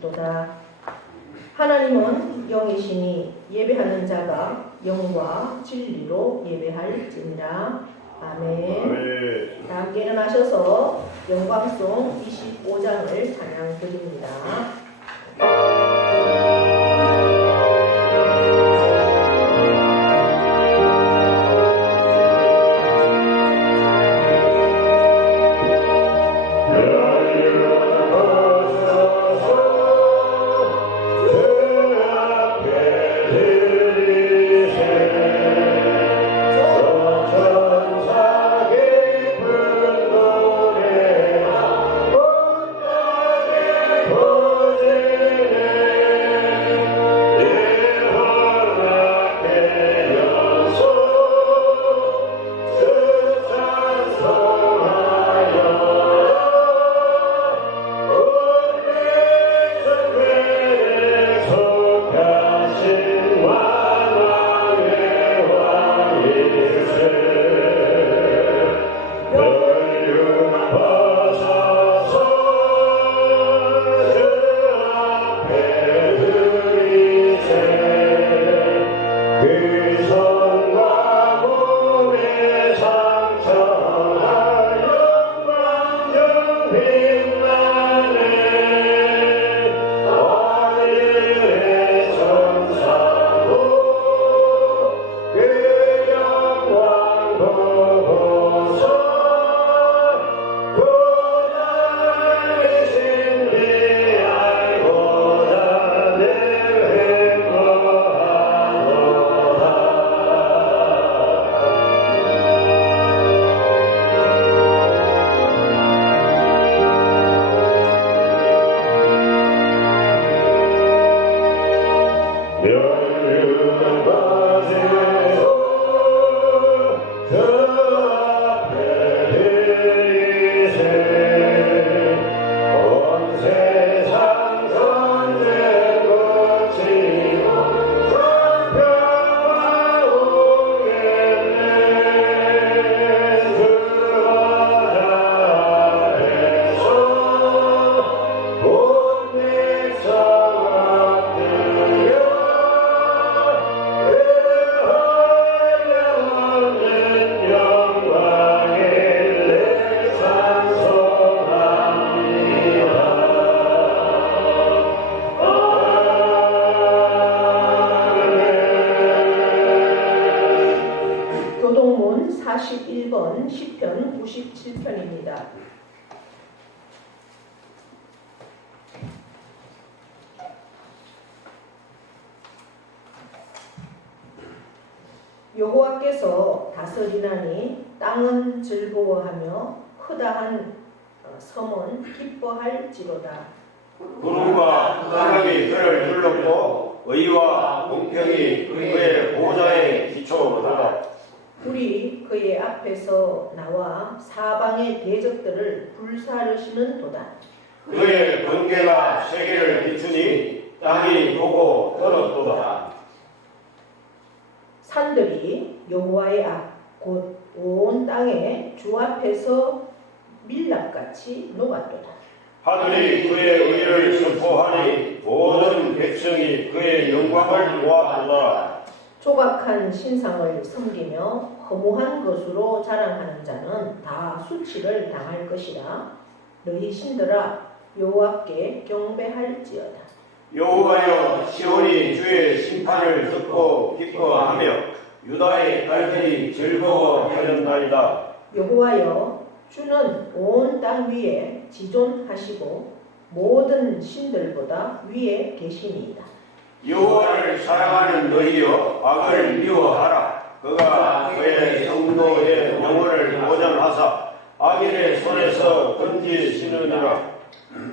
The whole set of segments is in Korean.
도다. 하나님은 영이시니 예배하는 자가 영과 진리로 예배할지니라. 아멘. 다 함께 일어나셔서 영광송 25장을 찬양 드립니다. 교동문 41번 시편 97편입니다. 여호와께서 다스리나니 땅은 즐거워하며 크다한 섬은 기뻐할지로다. 구름과 바람이 그를 둘렀고 의와 공평이 그의 보좌에 기초로다. 불이 그의 앞에서 나와 사방의 대적들을 불사르시는 도다. 그의 번개가 세계를 비추니 땅이 보고 떨었도다. 산들이 여호와의 앞 곧 온 땅에 주 앞에서 밀랍같이 녹았도다. 하늘이 그의 의를 선포하니 모든 백성이 그의 영광을 보았도다. 조각한 신상을 섬기며 허무한 것으로 자랑하는 자는 다 수치를 당할 것이라. 너희 신들아 여호와께 경배할지어다. 여호와여, 시온이 주의 심판을 듣고 기뻐하며 유다의 딸들이 즐거워하련나이다. 여호와여, 주는 온 땅 위에 지존하시고 모든 신들보다 위에 계시니이다. 여호와를 사랑하는 너희여, 악을 미워하라. 그가 그의 성도의 영혼을 보전하사 악인의 손에서 건지시느니라.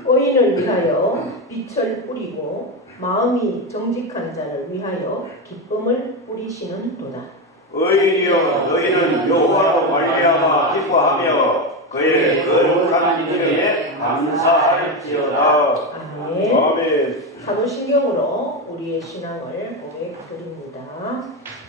의인을 위하여 빛을 뿌리고 마음이 정직한 자를 위하여 기쁨을 뿌리시는 도다. 의인이여, 너희는 여호와로 말미암아 기뻐하며 그의 거룩한 이름에 감사할지어다. 아멘. 아멘. 사도신경으로 우리의 신앙을 고백드립니다.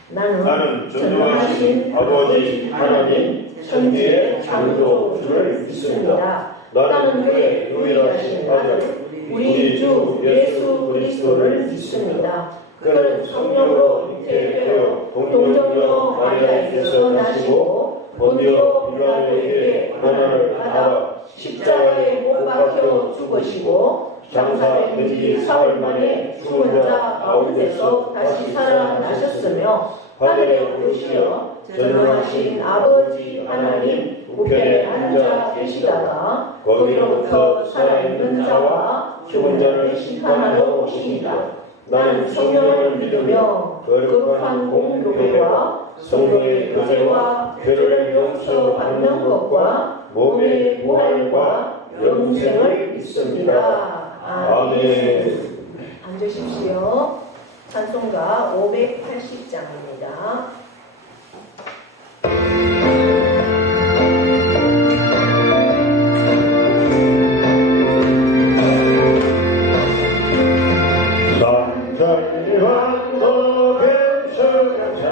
나는 전능하신 아버지 하나님 천지의 창조주를 믿습니다. 나는 그의 유일하신 아들 우리 주 예수 그리스도를 믿습니다. 그는 성령으로 잉태되어 동정녀 마리아에게서 나시고 본디오 빌라도에게 고난을 받아 십자가에 못 박혀 죽으시고 장사된 지 사흘 만에 죽은 자 가운데서 다시 살아나셨으며 하늘에 오르시어 전능하신 아버지 하나님 우편에 앉아 계시다가 거기로부터 살아있는 자와 죽은 자를 심판하러 오시니라. 나는 성령을 믿으며 거룩한 공교회와 성령의 교제와 죄를 용서받는 것과 몸의 부활과 영생을 믿습니다. 아멘. 앉으십시오. 찬송가 580장입니다. 전리환도 뱀수가자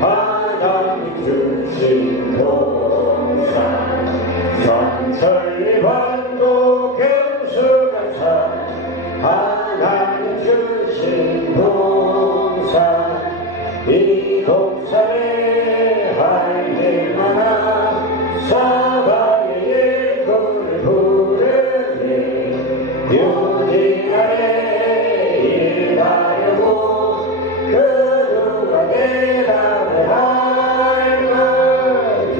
하나님 주신 동산 전리환도 뱀수가자 하나님 주신 동산 이 동산에 할 만한 사방의 일꾼을 부르니 유디 아래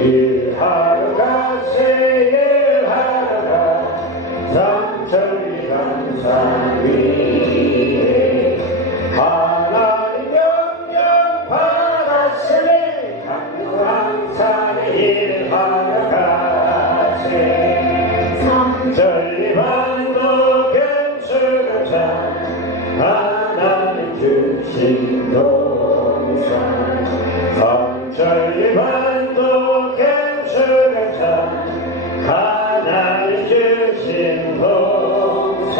일하러 가세 일하러 가 삼천리 강산 위에 하나님 명령 받았으니 강산에 일하러 가세 삼천리 반도 견수가자 하나님 주신 동산 삼천리 반도 견수가자 하나님 주신 동산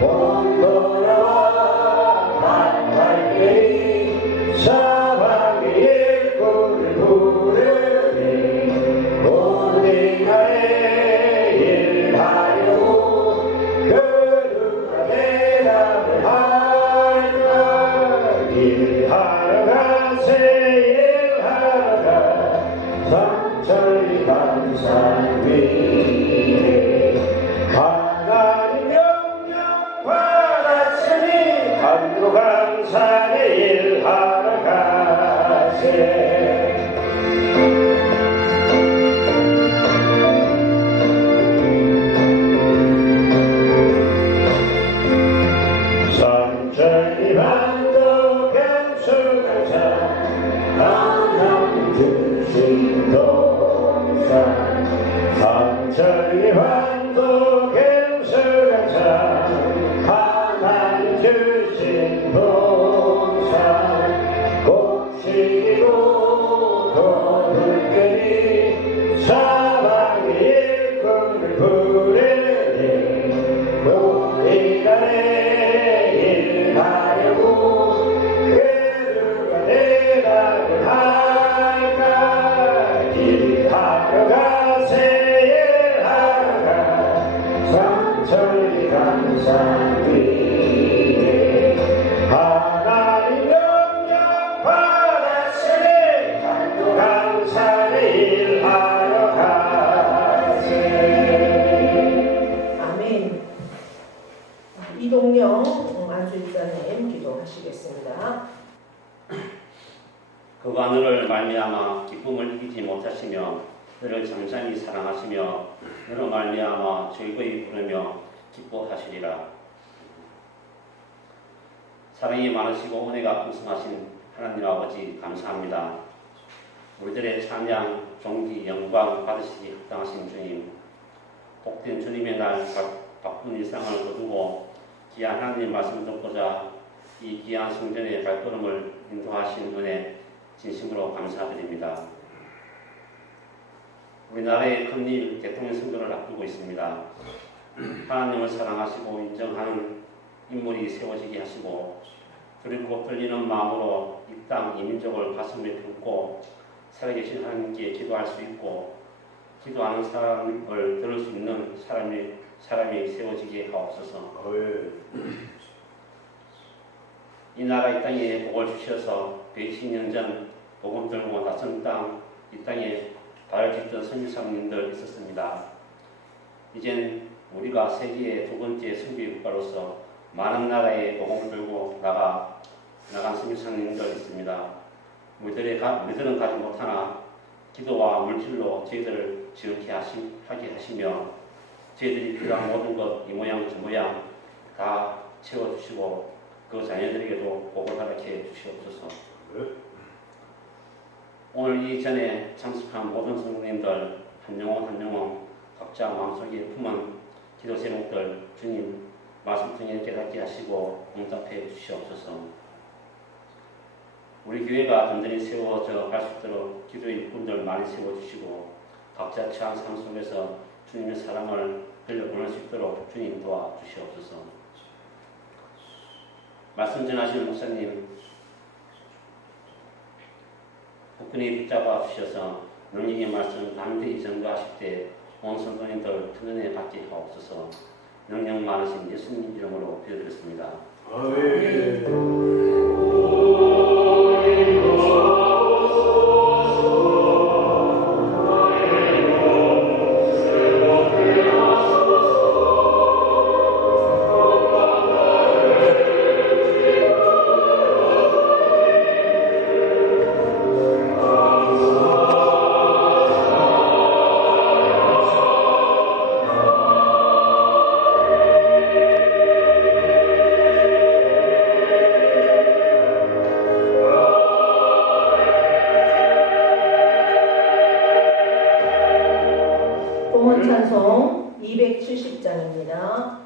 온 돌아와 만발되이 사방의 일꾼을 부르니 어디가에 일하려고 그누가 대답을 할까 일하러 가세 일하러 가 삼천리 강산 위에 하나님 명령 받았으니 한도 강산에 일하러 가세 삼천리 반도 견수가자 하나님 주신 동산 삼천리 반도 견수가자 하나님 주신 동산 곡식이고 거둘들이 사방의 일꾼을 부르니 우리간에 일하려고 그누가 대답을 할까 일하러 가세 일하러 가 삼천리 강산 위에 하나님 명령 받았으니 한도 강산에 일하러 가세 아멘. 이동영 안수일사님 기도하시겠습니다. 그가 너를 말미암아 기쁨을 이기지 못하시며 너를 잠잠히 사랑하시며 너로 말미암아 즐거이 부르며 기뻐하시리라. 사랑이 많으시고 은혜가 풍성하신 하나님 아버지 감사합니다. 우리들의 찬양, 존귀, 영광 받으시기 합당하신 주님, 복된 주님의 날 바쁜 일상을 거두고 귀한 하나님 말씀 듣고자 이 귀한 성전의 발걸음을 인도하신 은혜 진심으로 감사드립니다. 우리나라의 큰일 대통령 선거를 앞두고 있습니다. 하나님을 사랑하시고 인정하는 인물이 세워지게 하시고 두렵고 떨리는 마음으로 이 땅 이민족을 가슴에 품고 살아계신 하나님께 기도할 수 있고 기도하는 사람을 들을 수 있는 사람이 사람이 세워지게 하옵소서. 아멘. 이 나라 이 땅에 복을 주셔서 120년 전 복음 들고 낯선 땅 이 땅에 발을 딛던 선지상님들 있었습니다. 이젠 우리가 세계의 두 번째 선교 국가로서 많은 나라에 복음을 들고 나간 선지상님들 있습니다. 우리들은 가지 못하나 기도와 물질로 저희들을 지원케 하게 하시며 저희들이 필요한 모든 것 이 모양 저 모양 다 채워주시고 그 자녀들에게도 복을 허락해 주시옵소서. 오늘 이전에 참석한 모든 성도님들 한 영혼 각자 마음속에 품은 기도 제목들 주님 말씀 중에 깨닫게 하시고 응답해 주시옵소서. 우리 교회가 든든히 세워져 갈 수 있도록 기도의 일꾼들 많이 세워주시고 각자 처한 삶 속에서 주님의 사랑을 흘려보낼 수 있도록 주님 도와주시옵소서. 말씀 전하시는 목사님 국군이 붙잡아 주셔서 능력의 말씀 담대히 전가하실 때 온 성도님들 큰 은혜 받게 하옵소서. 능력 많으신 예수님 이름으로 기도드렸습니다. 아멘. 공원 찬송 270장입니다.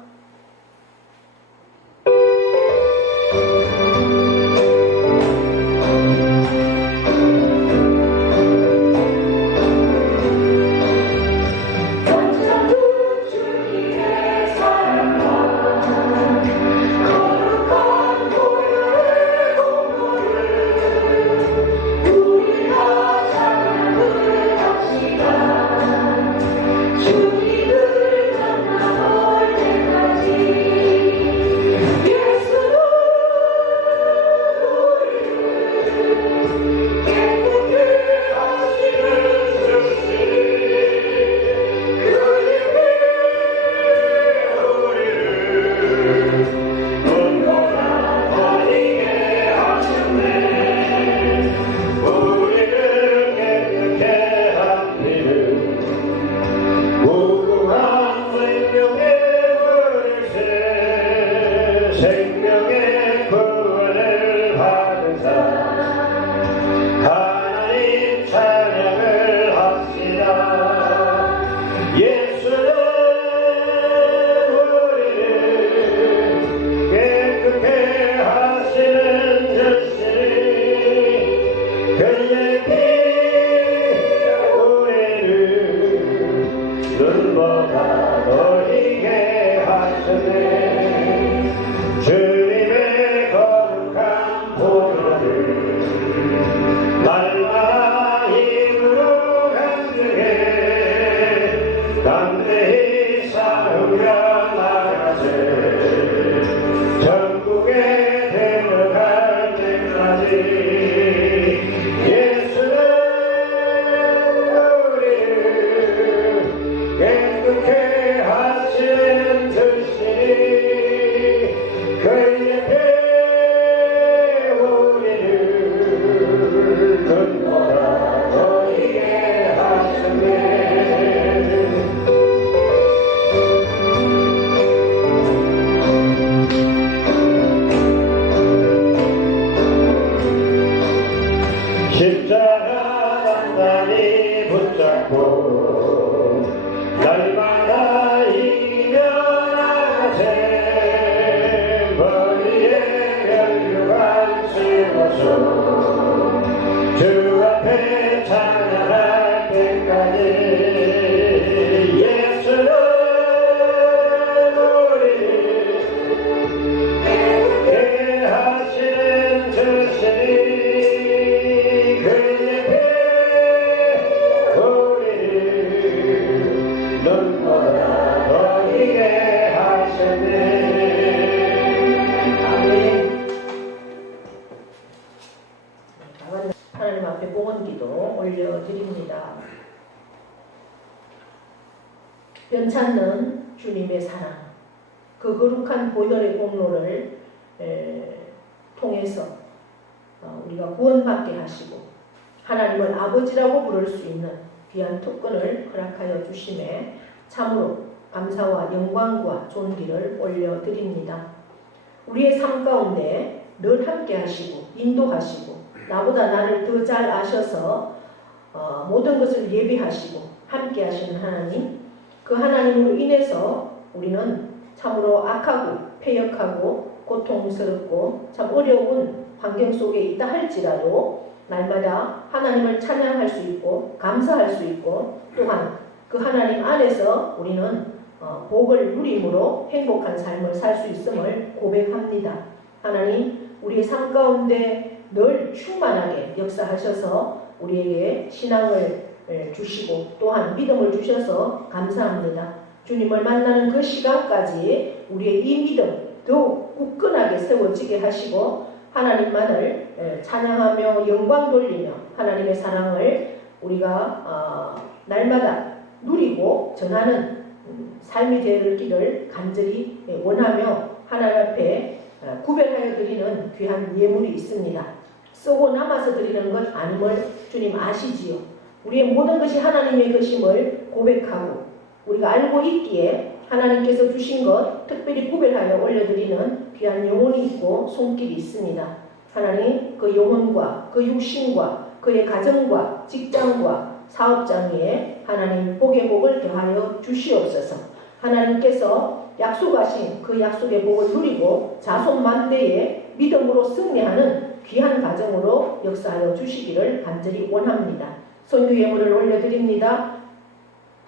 날마다 이겨나가세 변찮는 주님의 사랑, 그 거룩한 보혈의 공로를 통해서 우리가 구원받게 하시고 하나님을 아버지라고 부를 수 있는 귀한 특권을 허락하여 주심에 참으로 감사와 영광과 존귀를 올려드립니다. 우리의 삶 가운데 늘 함께 하시고 인도하시고 나보다 나를 더 잘 아셔서 모든 것을 예비하시고 함께 하시는 하나님, 그 하나님으로 인해서 우리는 참으로 악하고 패역하고 고통스럽고 참 어려운 환경 속에 있다 할지라도 날마다 하나님을 찬양할 수 있고 감사할 수 있고 또한 그 하나님 안에서 우리는 복을 누림으로 행복한 삶을 살 수 있음을 고백합니다. 하나님, 우리의 삶 가운데 늘 충만하게 역사하셔서 우리에게 신앙을 주시고 또한 믿음을 주셔서 감사합니다. 주님을 만나는 그 시간까지 우리의 이 믿음 더욱 굳건하게 세워지게 하시고 하나님만을 찬양하며 영광 돌리며 하나님의 사랑을 우리가 날마다 누리고 전하는 삶이 되기를 간절히 원하며 하나님 앞에 구별하여 드리는 귀한 예물이 있습니다. 쓰고 남아서 드리는 것 아님을 주님 아시지요. 우리의 모든 것이 하나님의 것임을 고백하고 우리가 알고 있기에 하나님께서 주신 것 특별히 구별하여 올려드리는 귀한 영혼이 있고 손길이 있습니다. 하나님, 그 영혼과 그 육신과 그의 가정과 직장과 사업장 위에 하나님 복의 복을 더하여 주시옵소서. 하나님께서 약속하신 그 약속의 복을 누리고 자손만대의 믿음으로 승리하는 귀한 가정으로 역사하여 주시기를 간절히 원합니다. 선교 예물을 올려드립니다.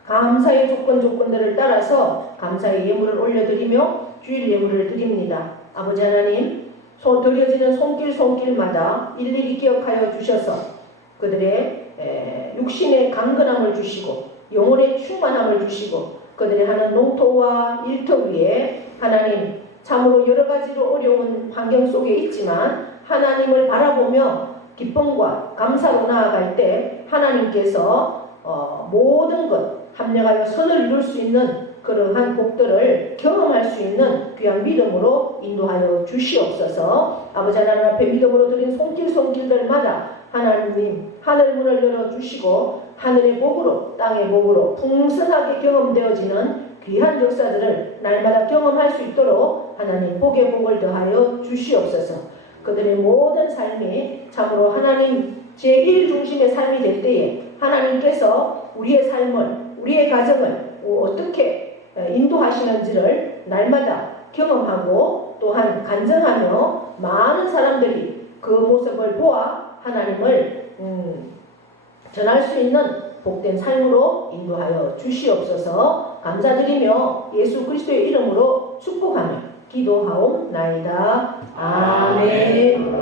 감사의 조건들을 따라서 감사의 예물을 올려드리며 주일 예물을 드립니다. 아버지 하나님, 드려지는 손길마다 일일이 기억하여 주셔서 그들의 육신의 강건함을 주시고 영혼의 충만함을 주시고 그들이 하는 농토와 일터 위에 하나님 참으로 여러 가지로 어려운 환경 속에 있지만 하나님을 바라보며 기쁨과 감사로 나아갈 때 하나님께서 모든 것 합력하여 선을 이룰 수 있는 그러한 복들을 경험할 수 있는 귀한 믿음으로 인도하여 주시옵소서. 아버지 하나님 앞에 믿음으로 드린 손길들마다 하나님 하늘 문을 열어주시고 하늘의 복으로 땅의 복으로 풍성하게 경험되어지는 귀한 역사들을 날마다 경험할 수 있도록 하나님 복의 복을 더하여 주시옵소서. 그들의 모든 삶이 참으로 하나님 제1중심의 삶이 될 때에 하나님께서 우리의 삶을 우리의 가정을 어떻게 인도하시는지를 날마다 경험하고 또한 간증하며 많은 사람들이 그 모습을 보아 하나님을 전할 수 있는 복된 삶으로 인도하여 주시옵소서. 감사드리며 예수 그리스도의 이름으로 축복하며 기도하옵나이다. 아멘.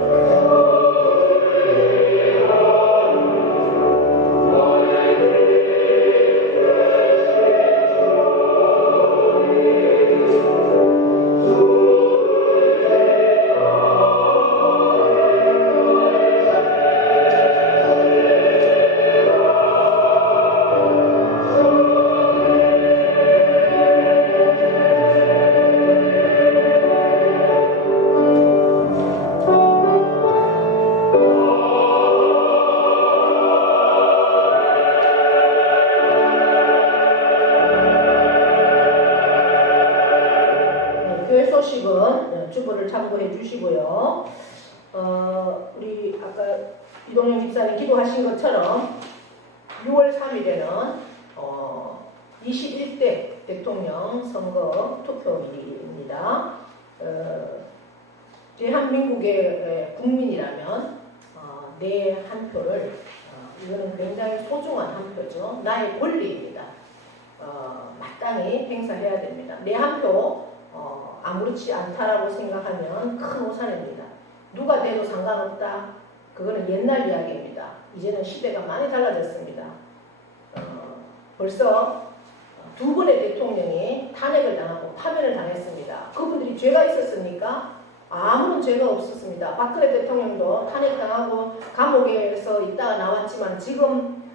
주보를 참고해 주시고요. 우리 아까 이동영 집사님 기도하신 것처럼 6월 3일에는 21대 대통령 선거 투표일입니다. 대한민국의 국민이라면 내 한 표를 이거는 굉장히 소중한 한 표죠. 나의 권리입니다. 마땅히 행사해야 됩니다. 내 한 표 아무렇지 않다라고 생각하면 큰 오산입니다. 누가 돼도 상관없다. 그거는 옛날 이야기입니다. 이제는 시대가 많이 달라졌습니다. 벌써 두 분의 대통령이 탄핵을 당하고 파면을 당했습니다. 그분들이 죄가 있었습니까? 아무런 죄가 없었습니다. 박근혜 대통령도 탄핵당하고 감옥에서 있다가 나왔지만 지금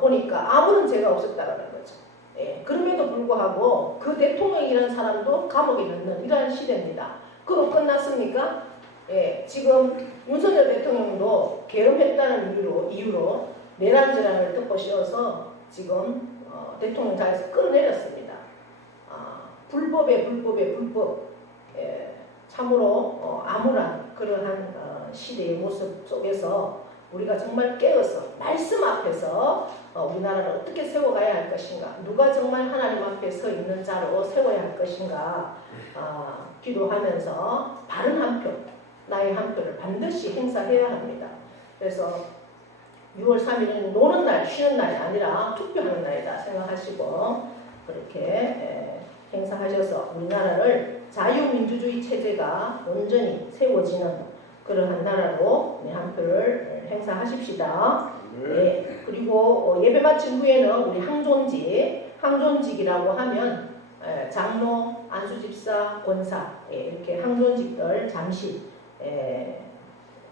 보니까 아무런 죄가 없었다는 거죠. 예, 그럼에도 불구하고 그 대통령이라는 사람도 감옥에 넣는 이러한 시대입니다. 그거 끝났습니까? 예, 지금 윤석열 대통령도 계엄했다는 이유로 내란질환을 덮어씌워서 지금 대통령자에서 끌어내렸습니다. 불법. 예, 참으로 암울한 그러한 시대의 모습 속에서 우리가 정말 깨어서 말씀 앞에서 우리나라를 어떻게 세워가야 할 것인가, 누가 정말 하나님 앞에 서 있는 자로 세워야 할 것인가 기도하면서 바른 한 표, 나의 한 표를 반드시 행사해야 합니다. 그래서 6월 3일은 노는 날, 쉬는 날이 아니라 투표하는 날이다 생각하시고 그렇게 행사하셔서 우리나라를 자유민주주의 체제가 온전히 세워지는 그러한 나라로 한 표를 행사하십시다. 네. 그리고 예배 마친 후에는 우리 항존직이라고 하면 장로, 안수집사, 권사 이렇게 항존직들 잠시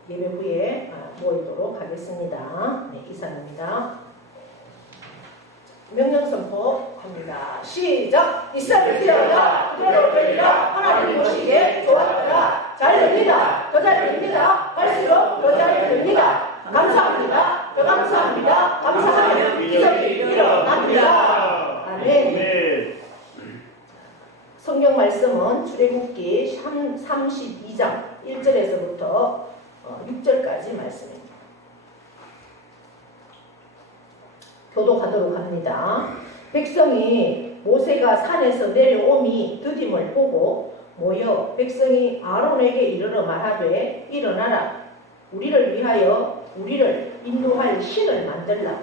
예배 후에 모이도록 하겠습니다. 네, 이상입니다. 명령 선포합니다. 시작! 이스라엘 뛰어라! 그대로 되리라! 하나님 보시기에 좋았더라! 잘 됩니다! 더 잘 됩니다! 갈수록 더 잘 됩니다! 감사합니다! 더 감사합니다! 감사하면 기적이 일어납니다! 아멘. 성경 말씀은 출애굽기 32장 1절에서부터 6절까지 말씀입니다. 교독하도록 합니다. 백성이 모세가 산에서 내려옴이 드딤을 보고 모여 백성이 아론에게 이르러 말하되 일어나라 우리를 위하여 우리를 인도할 신을 만들라.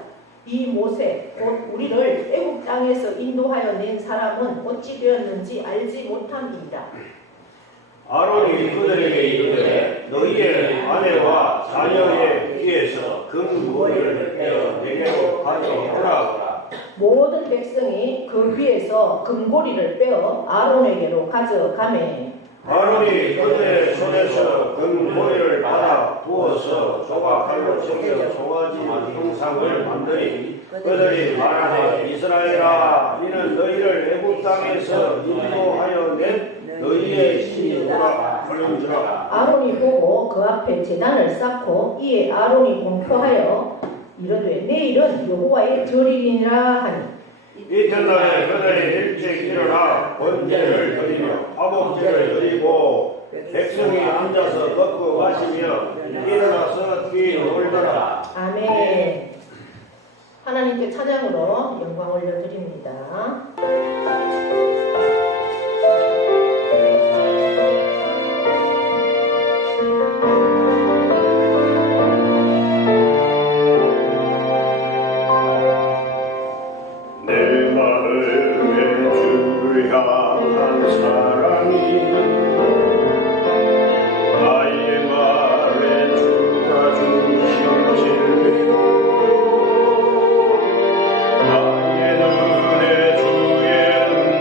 이 모세 곧 우리를 애굽 땅에서 인도하여 낸 사람은 어찌 되었는지 알지 못함이니라. 아론이 그들에게 이르되 너희의 아내와 자녀의 귀에서 금고리를 떼어 내게로 가져오라. 모든 백성이 그 귀에서 금고리를 빼어 아론에게로 가져가매 아론이 그들의 손에서 금고리를 받아 부어서 조각칼로 찢겨 송아지 형상을 만드니 그들이 말하되 이스라엘아 이는 너희를 애굽 땅에서 인도하여 낸 너희의 신이라 부른지라. 아론이 보고 그 앞에 제단을 쌓고 이에 아론이 공포하여 이르되 내일은 여호와의 절이니라 하니 이튿날에 그들이 일찍 일어나 번제를 드리며 화목제를 드리고 백성이 앉아서 먹고 마시며 일어나서 뛰놀더라. 아멘. 하나님께 찬양으로 영광 올려드립니다. 나의 눈에 주의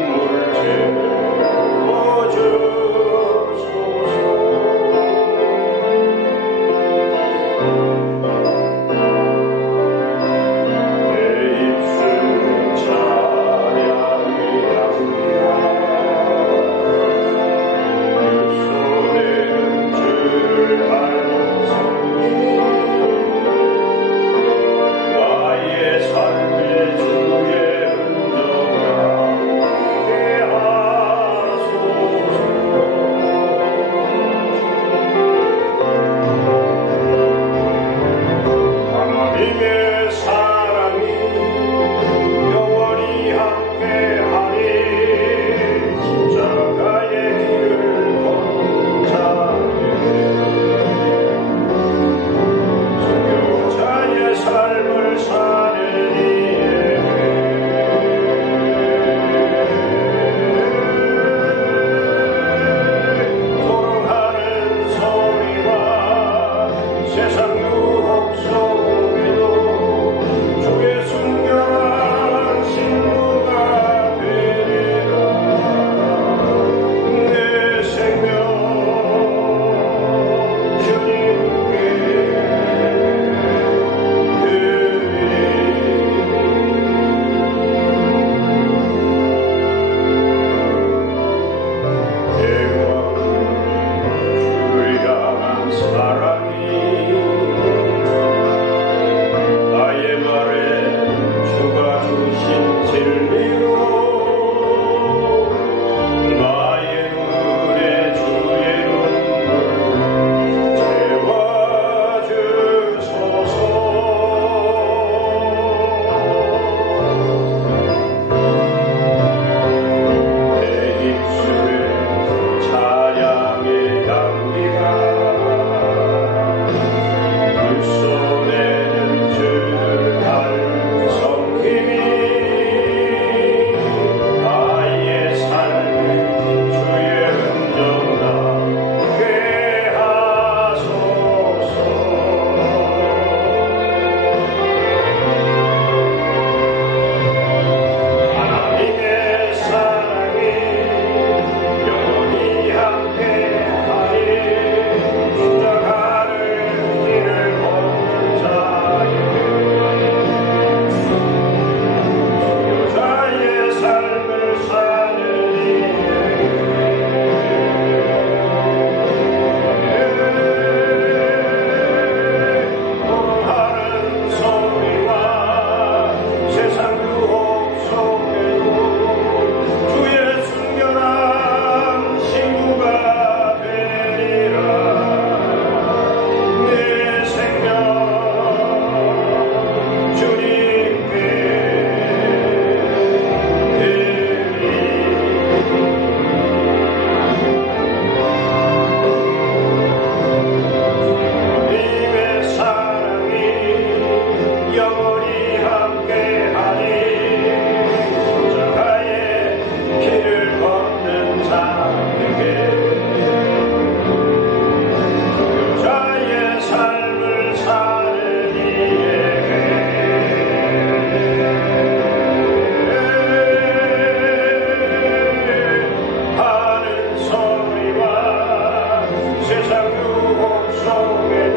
속에도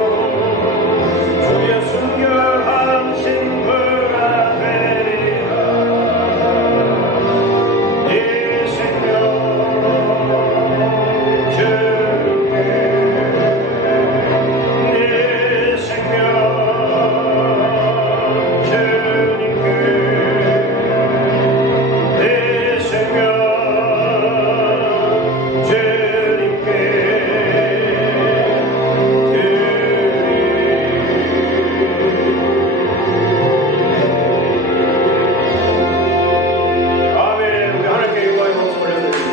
주의 순결한 신부가 되리라. 네 생명 주님께 네 생명 주님께 내 생명 주님께 아멘. 우리 하나님께 영광의 박수 올려드립니다.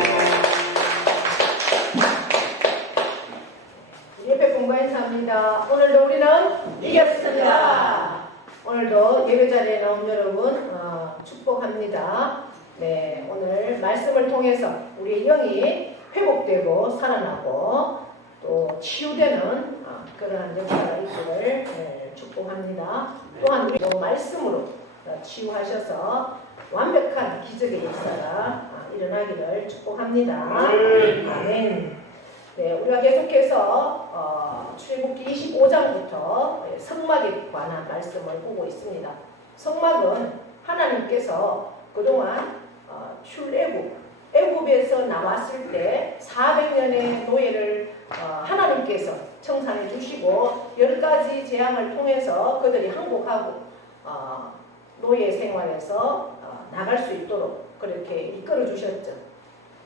예배 공부 인사합니다. 오늘도 우리는 이겼습니다. 오늘도 예배 자리에 나온 여러분 축복합니다. 네, 오늘 말씀을 통해서 우리의 영이 회복되고 살아나고 또 치유되는 그러한 역사가 있기를 축복합니다. 또한 우리 말씀으로 치유하셔서 완벽한 기적의 역사가 일어나기를 축복합니다. 아멘. 네, 우리가 계속해서 출애굽기 25장부터 성막에 관한 말씀을 보고 있습니다. 성막은 하나님께서 그동안 애굽에서 나왔을 때 400년의 노예를 하나님께서 청산해 주시고 10가지 재앙을 통해서 그들이 항복하고 노예 생활에서 나갈 수 있도록 그렇게 이끌어 주셨죠.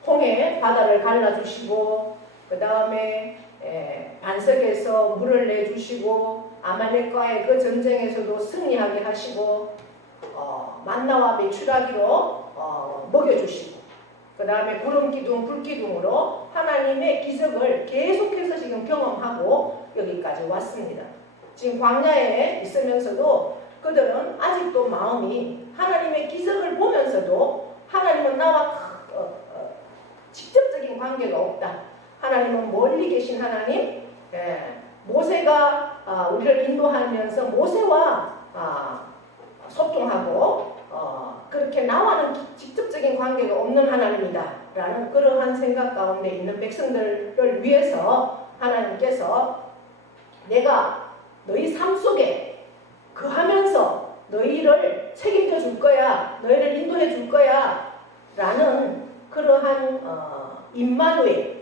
홍해 바다를 갈라주시고 그 다음에 반석에서 물을 내주시고 아말렉과의 그 전쟁에서도 승리하게 하시고 만나와 메추라기로 먹여주시고 그 다음에 구름기둥 불기둥으로 하나님의 기적을 계속해서 지금 경험하고 여기까지 왔습니다. 지금 광야에 있으면서도 그들은 아직도 마음이 하나님의 기적을 보면서도 하나님은 나와 직접적인 관계가 없다. 하나님은 멀리 계신 하나님. 모세가 우리를 인도하면서 모세와 소통하고 그렇게 나와는 직접적인 관계가 없는 하나님이다 라는 그러한 생각 가운데 있는 백성들을 위해서 하나님께서 내가 너희 삶 속에 거하면서 너희를 책임져 줄 거야, 너희를 인도해 줄 거야 라는 그러한 임마누엘,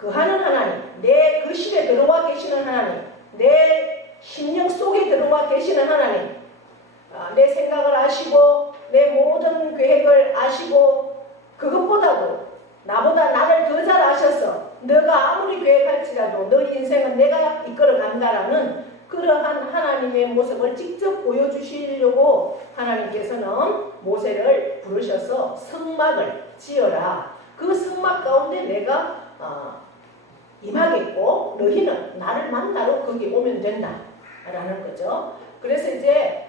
거하는 하나님, 내 거실에 들어와 계시는 하나님, 내 심령 속에 들어와 계시는 하나님, 내 생각을 아시고 내 모든 계획을 아시고 그것보다도 나보다 나를 더 잘 아셔서 너가 아무리 계획할지라도 너 인생은 내가 이끌어 간다라는 그러한 하나님의 모습을 직접 보여주시려고 하나님께서는 모세를 부르셔서 성막을 지어라. 그 성막 가운데 내가 임하겠고 너희는 나를 만나러 거기 오면 된다 라는 거죠. 그래서 이제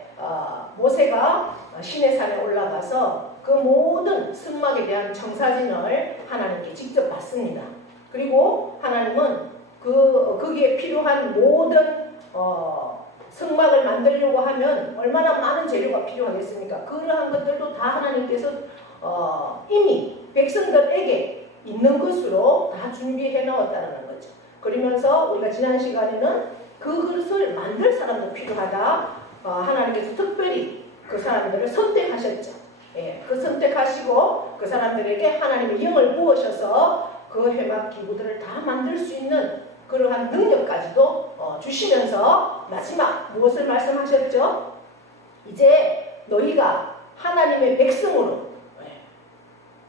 모세가 시내산에 올라가서 그 모든 성막에 대한 청사진을 하나님께 직접 받습니다. 그리고 하나님은 거기에 필요한 모든 성막을 만들려고 하면 얼마나 많은 재료가 필요하겠습니까? 그러한 것들도 다 하나님께서 이미 백성들에게 있는 것으로 다 준비해 놓았다는 거죠. 그러면서 우리가 지난 시간에는 그것을 만들 사람도 필요하다. 하나님께서 특별히 그 사람들을 선택하셨죠. 예, 그 선택하시고 그 사람들에게 하나님의 영을 부으셔서 그 회막 기구들을 다 만들 수 있는 그러한 능력까지도 주시면서 마지막 무엇을 말씀하셨죠? 이제 너희가 하나님의 백성으로,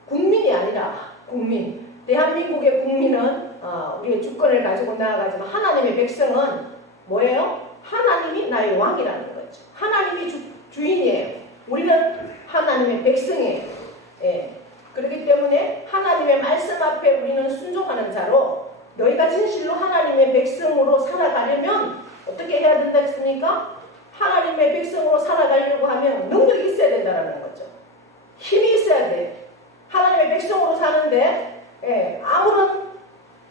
국민이 아니라 국민, 대한민국의 국민은 우리의 주권을 가지고 나아가지만 하나님의 백성은 뭐예요? 하나님이 나의 왕이라는 거죠. 하나님이 주인이에요. 우리는 하나님의 백성이에요. 예. 그렇기 때문에 하나님의 말씀 앞에 우리는 순종하는 자로 너희가 진실로 하나님의 백성으로 살아가려면 어떻게 해야 된다 했습니까? 하나님의 백성으로 살아가려고 하면 능력이 있어야 된다는 거죠. 힘이 있어야 돼. 하나님의 백성으로 사는데 아무런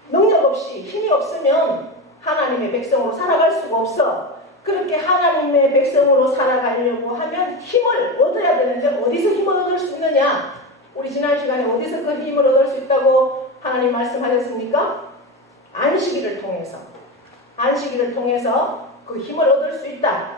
능력 없이 힘이 없으면 하나님의 백성으로 살아갈 수가 없어. 그렇게 하나님의 백성으로 살아가려고 하면 힘을 얻어야 되는데 어디서 힘을 얻을 수 있느냐? 우리 지난 시간에 어디서 그 힘을 얻을 수 있다고 하나님 말씀하셨습니까? 안식일을 통해서. 안식일을 통해서 그 힘을 얻을 수 있다.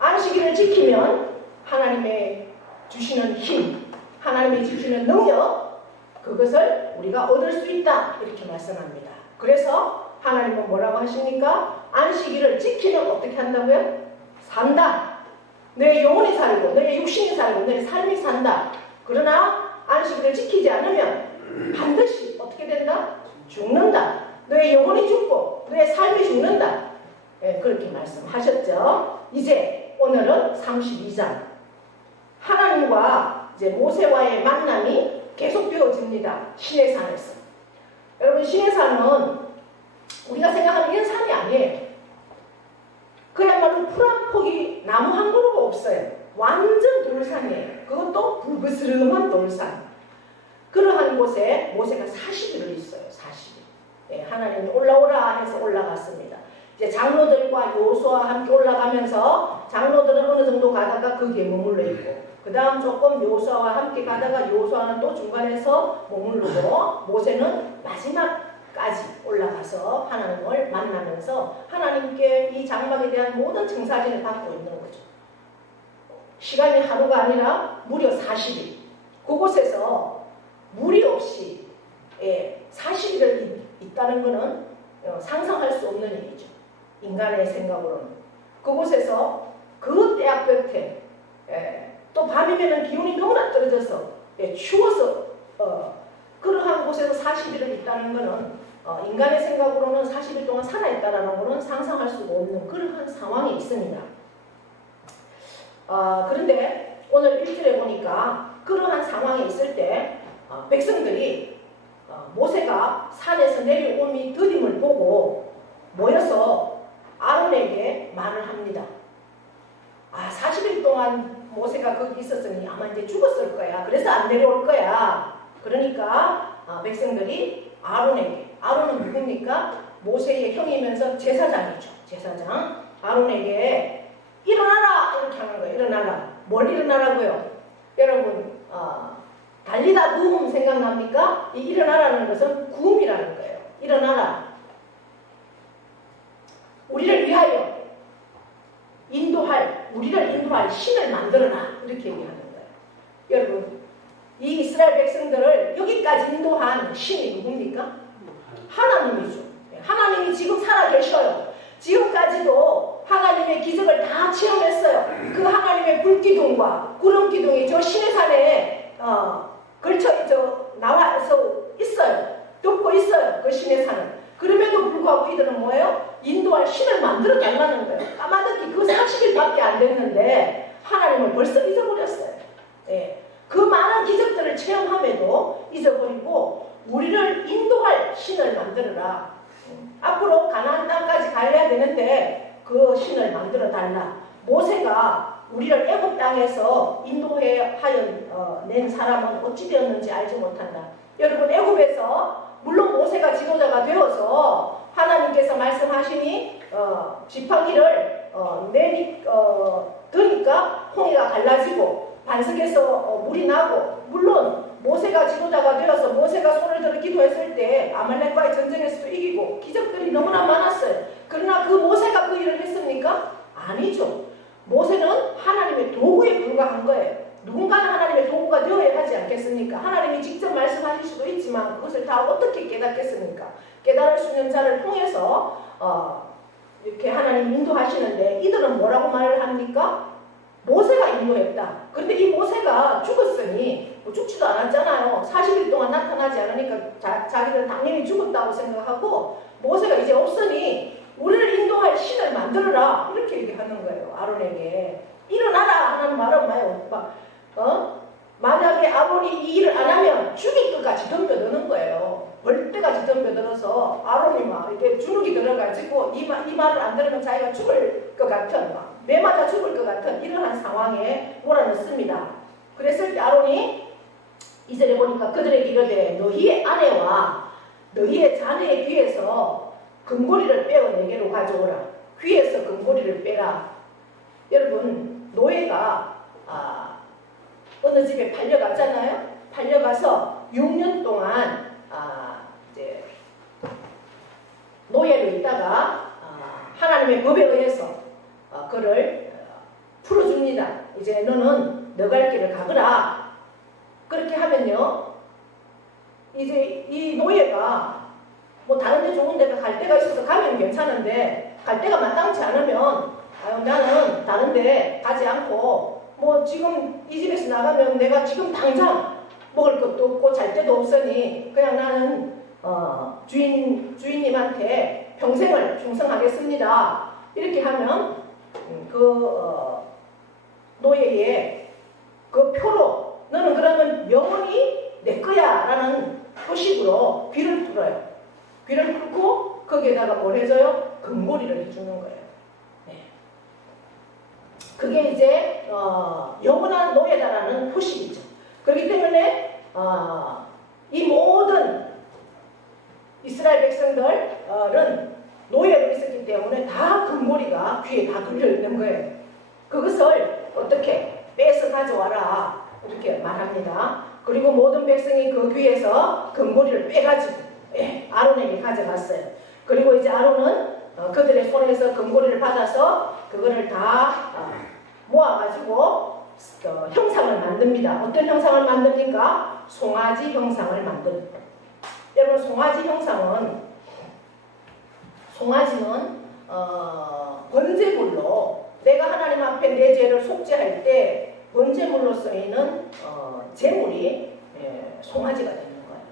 안식일을 지키면 하나님의 주시는 힘, 하나님이 주시는 능력, 그것을 우리가 얻을 수 있다. 이렇게 말씀합니다. 그래서 하나님은 뭐라고 하십니까? 안식일을 지키면 어떻게 한다고요? 산다. 내 영혼이 살고 내 육신이 살고 내 삶이 산다. 그러나 안식일을 지키지 않으면 반드시 어떻게 된다? 죽는다. 너의 영혼이 죽고 너의 삶이 죽는다. 예, 그렇게 말씀하셨죠. 이제 오늘은 32장 하나님과 이제 모세와의 만남이 계속되어집니다. 시내산에서. 여러분, 시내산은 우리가 생각하는 이런 산이 아니에요. 그야말로 풀 한 폭이 나무 한 그루가 없어요. 완전 돌산이에요. 그것도 불그스름한 돌산. 그러한 곳에 모세가 40일을 있어요. 40일. 네, 하나님이 올라오라 해서 올라갔습니다. 이제 장로들과 여호수아와 함께 올라가면서 장로들은 어느 정도 가다가 거기에 머물러 있고, 그 다음 조금 여호수아와 함께 가다가 여호수아는 또 중간에서 머무르고, 모세는 마지막까지 올라가서 하나님을 만나면서 하나님께 이 장막에 대한 모든 청사진을 받고 있는 거죠. 시간이 하루가 아니라 무려 40일. 그곳에서 무리 없이 40일을 있다는 것은 상상할 수 없는 일이죠. 인간의 생각으로는. 그곳에서 그 대학 볕에 또 밤이면 기온이 너무나 떨어져서 추워서 그러한 곳에서 40일을 있다는 것은 인간의 생각으로는 40일 동안 살아있다는 것은 상상할 수가 없는 그러한 상황이 있습니다. 그런데 오늘 1절에 보니까 그러한 상황에 있을 때 백성들이 모세가 산에서 내려오미 드림을 보고 모여서 아론에게 말을 합니다. 40일 동안 모세가 거기 있었으니 아마 이제 죽었을 거야. 그래서 안 내려올 거야. 그러니까 백성들이 아론에게, 아론은 누굽니까? 모세의 형이면서 제사장이죠. 제사장. 아론에게 일어나라! 이렇게 하는 거예요. 일어나라. 뭘 일어나라고요? 여러분, 달리다 누움 생각납니까? 이 일어나라는 것은 구음이라는 거예요. 일어나라. 우리를 위하여 우리를 인도할 신을 만들어라. 이렇게 얘기하는 거예요. 여러분, 이 이스라엘 백성들을 여기까지 인도한 신이 누굽니까? 하나님이죠. 하나님이 지금 살아계셔요. 지금까지도 하나님의 기적을 다 체험했어요. 그 하나님의 불기둥과 구름기둥이 저 시내산에 나와서 있어요. 덮고 있어요. 그 시내산은. 그럼에도 불구하고 이들은 뭐예요? 인도할 신을 만들어 달라는 거예요. 까마득히 그 40일밖에 안 됐는데 하나님을 벌써 잊어버렸어요. 그 많은 기적들을 체험함에도 잊어버리고 우리를 인도할 신을 만들어라. 앞으로 가나안 땅까지 가야 되는데 그 신을 만들어 달라. 모세가 우리를 애굽 땅에서 인도하여 낸 사람은 어찌 되었는지 알지 못한다. 여러분, 애굽에서 물론 모세가 지도자가 되어서 하나님께서 말씀하시니 지팡이를 드니까 홍해가 갈라지고 반석에서 물이 나고, 물론 모세가 지도자가 되어서 모세가 손을 들어 기도했을 때 아말렉과의 전쟁에서도 이기고 기적들이 너무나 많았어요. 그러나 그 모세가 그 일을 했습니까? 아니죠. 모세는 하나님의 도구에 불과한 거예요. 누군가는 하나님의 도구가 되어야 하지 않겠습니까? 하나님이 직접 말씀하실 수도 있지만 그것을 다 어떻게 깨닫겠습니까? 깨달을 수 있는 자를 통해서 이렇게 하나님 인도하시는데, 이들은 뭐라고 말을 합니까? 모세가 인도했다. 그런데 이 모세가 죽었으니 죽지도 않았잖아요. 40일 동안 나타나지 않으니까 자기는 당연히 죽었다고 생각하고, 모세가 이제 없으니 우리를 인도할 신을 만들어라. 이렇게 얘기하는 거예요. 아론에게. 일어나라 하는 말은 만약에 아론이 이 일을 안 하면 죽일 것 같이 덤벼드는 거예요. 벌떼같이 덤벼들어서 아론이 막 이렇게 주눅이 들어가지고 이 말을 안 들으면 자기가 죽을 것 같은, 매 맞아 죽을 것 같은 이러한 상황에 몰아넣습니다. 그래서 아론이 이절에 보니까 그들에게 이르되 너희의 아내와 너희의 자녀의 귀에서 금고리를 빼어 내게로 가져오라. 귀에서 금고리를 빼라. 여러분, 노예가 어느 집에 팔려갔잖아요. 팔려가서 6년 동안 이제 노예로 있다가 하나님의 법에 의해서 그를 풀어줍니다. 이제 너는 너 갈 길을 가거라. 그렇게 하면요, 이제 이 노예가 뭐 다른 데 좋은 데가 갈 데가 있어서 가면 괜찮은데 갈 데가 마땅치 않으면 나는 다른 데 가지 않고 뭐 지금 이 집에서 나가면 내가 지금 당장 먹을 것도 없고 잘 데도 없으니 그냥 나는 주인님한테 평생을 충성하겠습니다. 이렇게 하면 노예의 그 표로 너는 그러면 영원히 내 거야 라는 표식으로 귀를 풀어요. 귀를 풀고 거기에다가 뭘 해줘요? 금고리를 해주는 거예요. 네. 그게 이제 영원한 노예다라는 표식이죠. 그렇기 때문에 이 모든 이스라엘 백성들은 노예로 있었기 때문에 다 금고리가 귀에 다 걸려 있는 거예요. 그것을 어떻게 빼서 가져와라 이렇게 말합니다. 그리고 모든 백성이 그 귀에서 금고리를 빼가지고 아론에게 가져갔어요. 그리고 이제 아론은 그들의 손에서 금고리를 받아서 그거를 다 모아가지고 형상을 만듭니다. 어떤 형상을 만듭니까? 송아지 형상을 만듭니다. 여러분, 송아지는 번제물로 내가 하나님 앞에 내 죄를 속죄할 때 번제물로 쓰이는 제물이 송아지가 되는 거예요.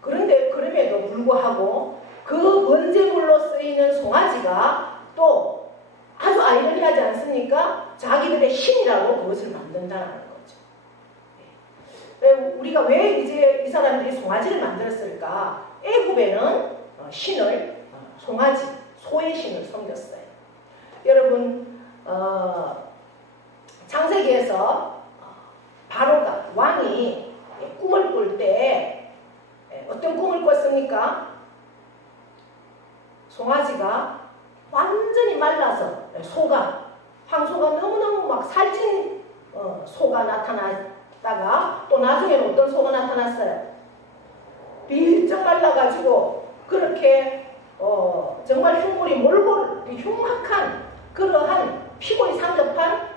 그런데 그럼에도 불구하고 그 번제물로 쓰이는 송아지가 또 아주 아이러니하지 않습니까? 자기들의 신이라고 그것을 만든다는 거죠. 우리가 왜 이제 이 사람들이 송아지를 만들었을까? 애굽에는 신을 송아지, 소의 신을 섬겼어요. 여러분, 창세기에서 바로가 왕이 꿈을 꿀 때 어떤 꿈을 꿨습니까? 송아지가 완전히 말라서 황소가 너무너무 막 살찐 소가 나타났다가 또 나중에는 어떤 소가 나타났어요. 비쩍 말라가지고 그렇게 정말 흉물이 몰골 흉악한 그러한 피골이 상접한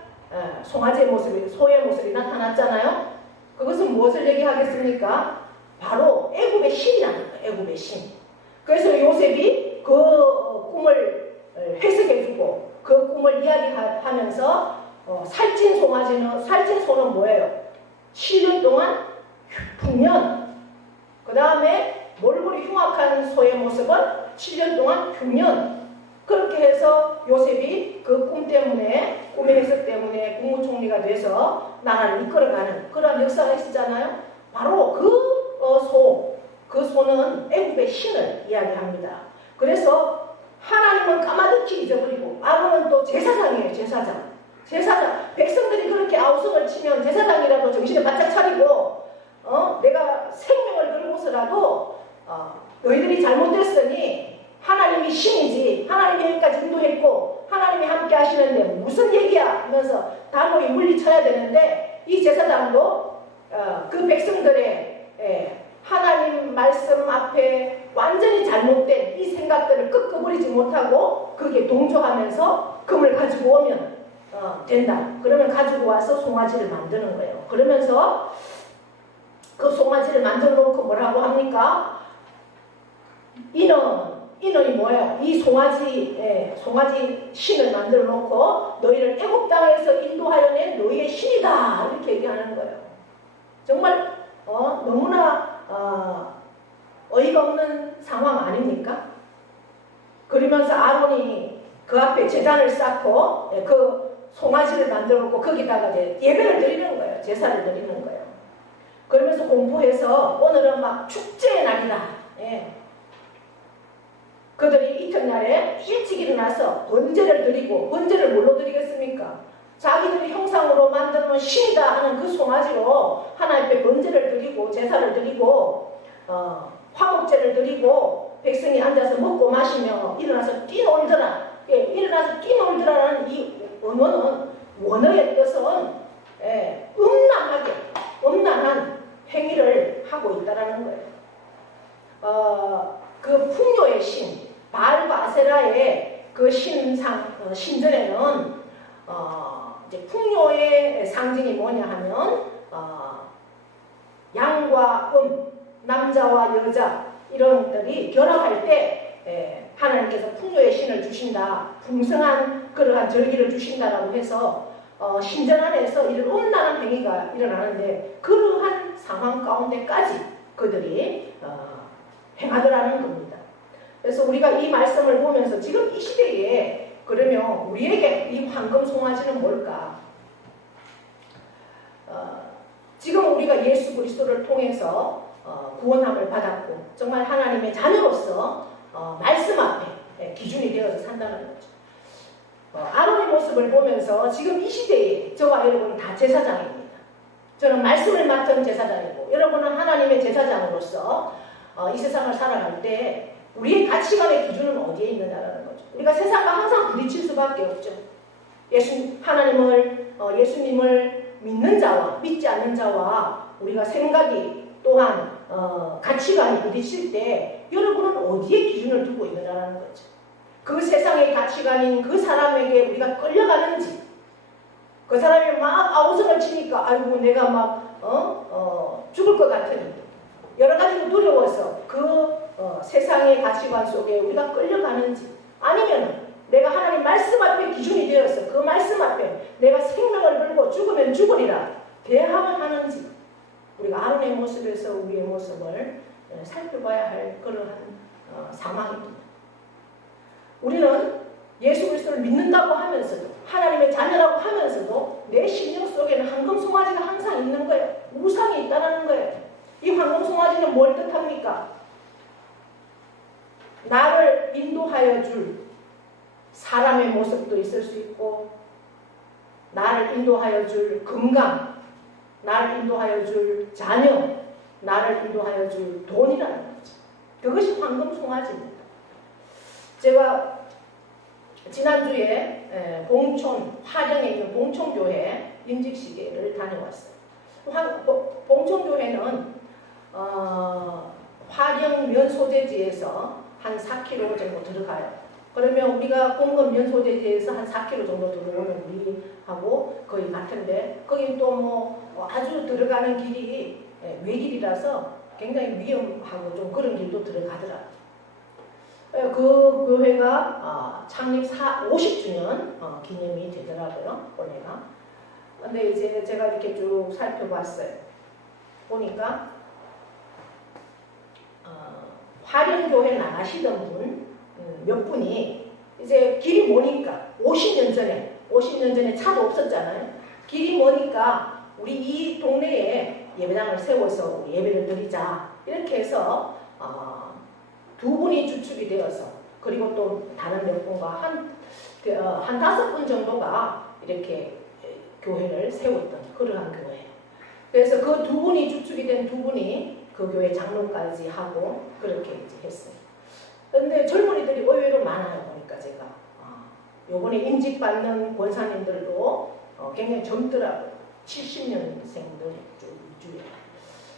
송아지의 모습이, 소의 모습이 나타났잖아요. 그것은 무엇을 얘기하겠습니까? 바로 애굽의 신이라는 거예요. 애굽의 신. 그래서 요셉이 그 꿈을 해석해주고 그 꿈을 이야기하면서 살찐 소는 뭐예요? 7년 동안 풍년, 그 다음에 몰골이 흉악한 소의 모습은 7년 동안 흉년. 그렇게 해서 요셉이 그 꿈 때문에, 꿈의 해석 때문에 국무총리가 돼서 나라를 이끌어가는 그런 역사가 있었잖아요. 바로 그 소는 애굽의 신을 이야기합니다. 그래서 하나님은 까마득히 잊어버리고 아론은 또 제사장이에요. 제사장. 백성들이 그렇게 아우성을 치면 제사장이라도 정신을 바짝 차리고 내가 생명을 걸고서라도 너희들이 잘못됐으니 하나님이 신이지, 하나님이 여기까지 인도했고 하나님이 함께 하시는데 무슨 얘기야 하면서 단호히 물리쳐야 되는데 이 제사장도 그 백성들의 하나님 말씀 앞에 완전히 잘못된 이 생각들을 끄끄버리지 못하고 거기에 동조하면서 금을 가지고 오면 된다. 그러면 가지고 와서 송아지를 만드는 거예요. 그러면서 그 송아지를 만들어 놓고 뭐라고 합니까? 인원이 뭐예요? 이 송아지 신을 만들어 놓고 너희를 애굽 땅에서 인도하여 낸 너희의 신이다. 이렇게 얘기하는 거예요. 정말 너무나 어이가 없는 상황 아닙니까? 그러면서 아론이 그 앞에 제단을 쌓고 그 송아지를 만들어 놓고 거기다가 예배를 드리는 거예요. 제사를 드리는 거예요. 그러면서 공부해서 오늘은 막 축제의 날이다. 그들이 이튿날에 일찍 일어나서 번제를 드리고, 번제를 뭘로 드리겠습니까? 자기들이 형상으로 만들어 놓은 신이다 하는 그 송아지로 하나님 앞에 번제를 드리고 제사를 드리고 화목제를 드리고 백성이 앉아서 먹고 마시며 일어나서 뛰놀더라. 일어나서 뛰놀더라는 이 원어는, 원어의 뜻은 음란한 행위를 하고 있다라는 거예요. 그 풍요의 신 바알과 아세라의 그 신전에는 이제 풍요의 상징이 뭐냐 하면 양과 남자와 여자 이런 것들이 결합할 때 하나님께서 풍요의 신을 주신다, 풍성한 그러한 절기를 주신다라고 해서 신전 안에서 이런 음란한 행위가 일어나는데 그러한 상황 가운데까지 그들이 행하더라는 겁니다. 그래서 우리가 이 말씀을 보면서 지금 이 시대에 그러면 우리에게 이 황금 송아지는 뭘까? 지금 우리가 예수 그리스도를 통해서 구원함을 받았고 정말 하나님의 자녀로서 말씀 앞에 기준이 되어서 산다는 거죠. 아론의 모습을 보면서 지금 이 시대에 저와 여러분은 다 제사장입니다. 저는 말씀을 맡은 제사장이고 여러분은 하나님의 제사장으로서 이 세상을 살아갈 때 우리의 가치관의 기준은 어디에 있느냐라는 거죠. 우리가 세상과 항상 부딪힐 수밖에 없죠. 예수님을 믿는 자와 믿지 않는 자와 우리가 생각이 또한 가치관이 부딪힐 때 여러분은 어디에 기준을 두고 있느냐라는 거죠. 그 세상의 가치관인 그 사람에게 우리가 끌려가는지 그 사람이 막 아우성을 치니까 아이고 내가 막 죽을 것 같으니 여러 가지로 두려워서 그 세상의 가치관 속에 우리가 끌려가는지 아니면 내가 하나님 말씀 앞에 기준이 되어서 그 말씀 앞에 내가 생명을 걸고 죽으면 죽으리라 대항을 하는지 우리가 아론의 모습에서 우리의 모습을 살펴봐야 할 그러한 상황입니다. 우리는 예수 그리스도를 믿는다고 하면서도 하나님의 자녀라고 하면서도 내 심령 속에는 황금 송아지가 항상 있는 거예요. 우상이 있다는 거예요. 이 황금 송아지는 뭘 뜻합니까? 나를 인도하여 줄 사람의 모습도 있을 수 있고 나를 인도하여 줄 건강, 나를 인도하여 줄 자녀, 나를 인도하여 줄 돈이라는 거죠. 그것이 황금 송아지입니다. 제가 지난주에 봉천, 화령에 있는 봉천교회 임직시계를 다녀왔어요. 봉천교회는 화령 면소재지에서 한 4km 정도 들어가요. 그러면 우리가 공급 면소재지에서 한 4km 정도 들어오는 우리하고 거의 같은데 거긴 또 뭐 아주 들어가는 길이 외길이라서 굉장히 위험하고 좀 그런 길도 들어가더라고요. 그 교회가 창립 50주년 기념이 되더라고요. 올해가. 근데 이제 제가 이렇게 쭉 살펴봤어요. 보니까 화령교회 나가시던 분 몇 분이 이제 길이 머니까 50년 전에 차도 없었잖아요. 길이 머니까 우리 이 동네에 예배당을 세워서 예배를 드리자 이렇게 해서 두 분이 주축이 되어서 그리고 또 다른 몇 분과 한 5분 정도가 이렇게 교회를 세웠던 그러한 교회예요. 그래서 그 두 분이 주축이 된 두 분이 그 교회 장로까지 하고 그렇게 이제 했어요. 그런데 젊은이들이 의외로 많아요. 보니까 제가 요번에 임직받는 권사님들도 굉장히 젊더라고요. 70년생들 주에.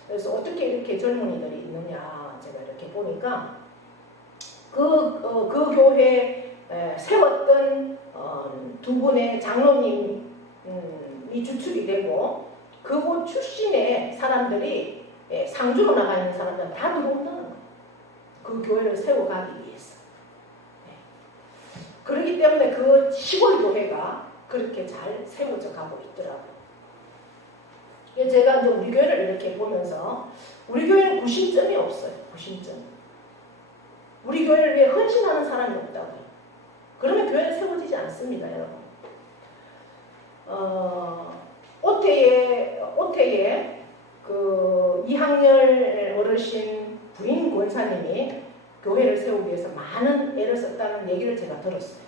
그래서 어떻게 이렇게 젊은이들이 있느냐 제가 이렇게 보니까 그 교회 세웠던 두 분의 장로님이 주축이 되고 그곳 출신의 사람들이 상주로 나가 있는 사람들은 다 들어온다는 거예요. 그 교회를 세워가기 위해서. 그렇기 때문에 그 시골 교회가 그렇게 잘 세워져 가고 있더라고요. 제가 이제 우리 교회를 이렇게 보면서 우리 교회는 구심점이 없어요. 구심점. 우리 교회를 위해 헌신하는 사람이 없다고요. 그러면 교회는 세워지지 않습니다, 여러분. 오태에 그 이학열 어르신 부인 권사님이 교회를 세우기 위해서 많은 애를 썼다는 얘기를 제가 들었어요.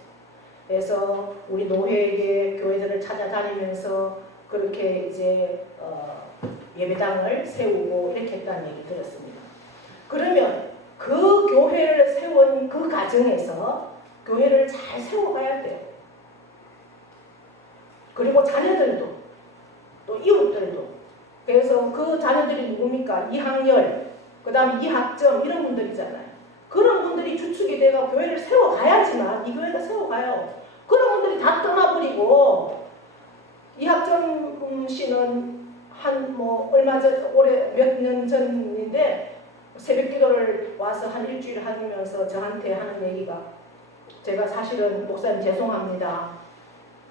그래서 우리 노회에게 교회들을 찾아다니면서 그렇게 이제 예배당을 세우고 이렇게 했다는 얘기 들었습니다. 그러면 그 교회를 세운 그 과정에서 교회를 잘 세워가야 돼요. 그리고 자녀들도 또 이웃들도. 그래서 그 자녀들이 누굽니까? 이학열, 그 다음에 이학점 이런 분들이잖아요. 그런 분들이 주축이 돼가 교회를 세워가야지 해야지만 이 교회가 세워가요. 그런 분들이 다 떠나버리고 이학정 씨는 한 얼마 전 올해 몇 년 전인데 새벽 기도를 와서 한 일주일 하면서 저한테 하는 얘기가 제가 사실은 목사님 죄송합니다.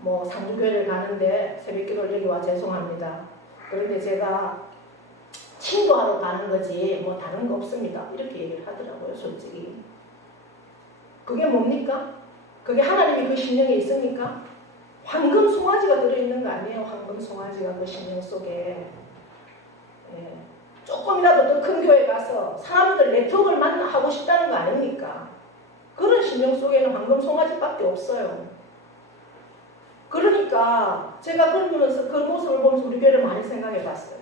상주교회를 가는데 새벽 기도를 여기 와 죄송합니다. 그런데 제가 친구하러 가는 거지 다른 거 없습니다. 이렇게 얘기를 하더라고요. 솔직히. 그게 뭡니까? 그게 하나님이 그 심령에 있습니까? 황금 송아지가 들어있는 거 아니에요? 황금 송아지가 그 심령 속에. 예. 조금이라도 더 큰 교회 가서 사람들 네트워크를 만나하고 싶다는 거 아닙니까? 그런 심령 속에는 황금 송아지밖에 없어요. 그러니까 제가 그러면서 그 모습을 보면서 우리 교회를 많이 생각해 봤어요.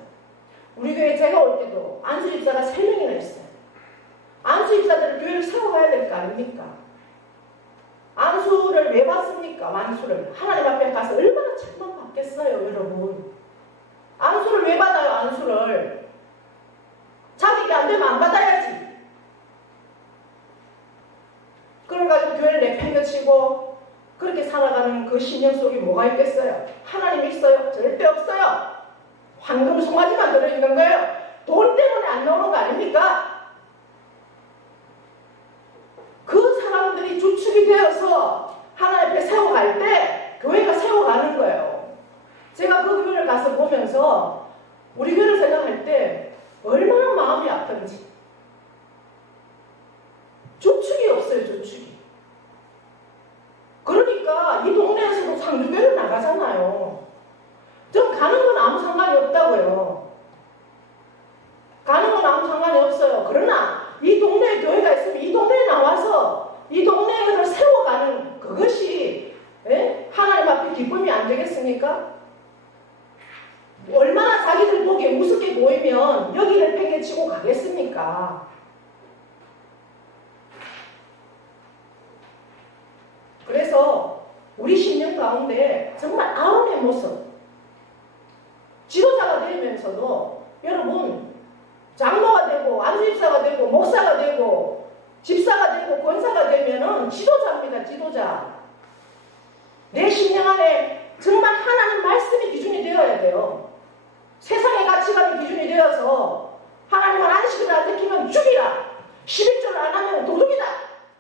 우리 교회 제가 올 때도 안수 집사가 3명이나 있어요. 안수 집사들은 교회를 세워가야 될 거 아닙니까? 안수를 왜 받습니까? 안수를 하나님 앞에 가서 얼마나 책만 받겠어요, 여러분. 안수를 왜 받아요? 안수를 자기가 안 되면 안 받아야지. 그래가지고 교회를 내팽겨치고 그렇게 살아가는 그 신령 속에 뭐가 있겠어요? 하나님 있어요? 절대 없어요. 황금 송아지만 들어있는 거예요. 돈 때문에 안 나오는 거 아닙니까? 그 사람들이 주축이 되어서 하나님 앞에 세워갈 때 교회가 세워가는 거예요. 제가 그 교회를 가서 보면서 우리 교회를 생각할 때 얼마나 마음이 아픈지. 주축이 없어요. 주축이. 그러니까 이 동네에서도 상주교회를 나가잖아요. 전 가는 건 아무 상관이 없다고요. 가는 건 아무 상관이 없어요. 그러나 이 동네에 교회가 있으면 이 동네에 나와서 이 동네를 세워가는 그것이 하나님 앞에 기쁨이 안 되겠습니까? 얼마나 자기들 보기에 우습게 보이면 여기를 팽개치고 가겠습니까? 그래서 우리 신령 가운데 정말 아름의 모습, 지도자가 되면서도 여러분 장로가 되고 안수집사가 되고 목사가 되고 집사가 되고 권사가 되면은 지도자입니다. 지도자. 내 신령 안에 정말 하나님 말씀이 기준이 되어야 돼요. 세상의 가치관이 기준이 되어서 하나님은 안식을 안 지키면 죽이라, 11조를 안 하면 도둑이다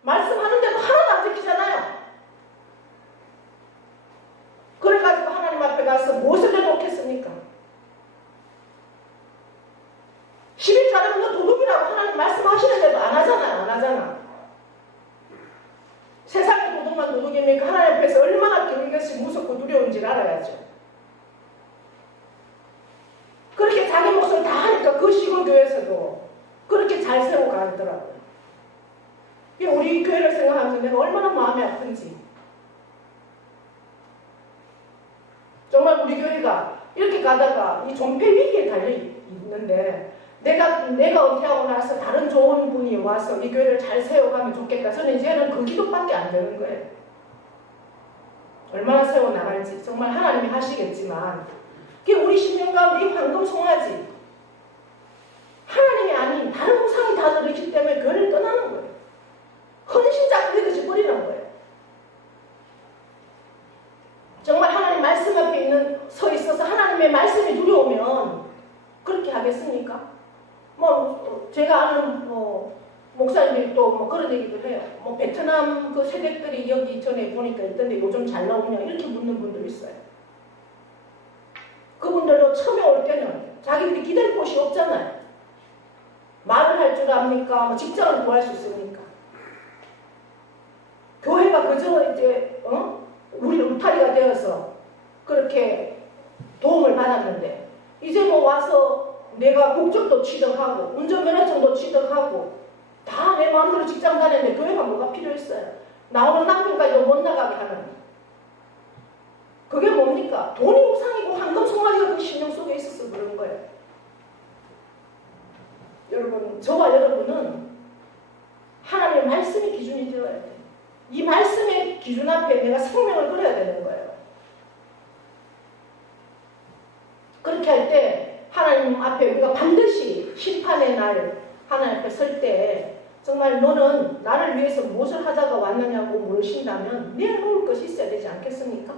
말씀하는데도 하나도 안 지키잖아요. 그래가지고 하나님 앞에 가서 무엇을 내놓겠습니까? 11조 안 하면 너 도둑이라고 하나님 말씀하시는데도 안 하잖아요. 안 하잖아. 세상의 도둑만 도둑입니까? 하나님 앞에서 얼마나 이것이 무섭고 두려운지를 알아야죠. 그렇게 자기 몫을 다 하니까 그 시골 교회에서도 그렇게 잘 세워가더라고요. 우리 교회를 생각하면서 내가 얼마나 마음이 아픈지. 정말 우리 교회가 이렇게 가다가 이 존폐 위기에 달려 있는데 내가 은퇴하고 나서 다른 좋은 분이 와서 이 교회를 잘 세워가면 좋겠다. 저는 이제는 그 기도밖에 안 되는 거예요. 얼마나 세워나갈지 정말 하나님이 하시겠지만 그게 우리 신령 가운데 이 황금 송아지 하나님이 아닌 다른 우상이 다 들어있기 때문에 교회를 떠나는 거예요. 헌신자 그릇이 버리는 거예요. 정말 하나님 말씀 앞에 서 있어서 하나님의 말씀이 두려우면 그렇게 하겠습니까? 제가 아는 목사님들이 또 그런 얘기도 해요. 베트남 그 세댁들이 여기 전에 보니까 있던데 요즘 잘 나오냐 이렇게 묻는 분들 있어요. 그분들도 처음에 올 때는 자기들이 기댈 곳이 없잖아요. 말을 할 줄 압니까? 직장을 구할 수 있습니까? 교회가 그저 이제 우리 울타리가 되어서 그렇게 도움을 받았는데 이제 와서 내가 국적도 취득하고 운전면허증도 취득하고 다 내 마음대로 직장 다녔는데 교회가 뭐가 필요했어요? 나오는 남편까지도 못 나가게 하는 그게 뭡니까? 돈이 우상이고 황금 송아지가 그 신령 속에 있어서 그런 거예요. 여러분, 저와 여러분은 하나님의 말씀이 기준이 되어야 돼요. 이 말씀의 기준 앞에 내가 생명을 걸어야 되는 거예요. 그렇게 할 때 하나님 앞에 우리가 반드시 심판의 날 하나님 앞에 설 때 정말 너는 나를 위해서 무엇을 하다가 왔느냐고 물으신다면 내놓을 것이 있어야 되지 않겠습니까?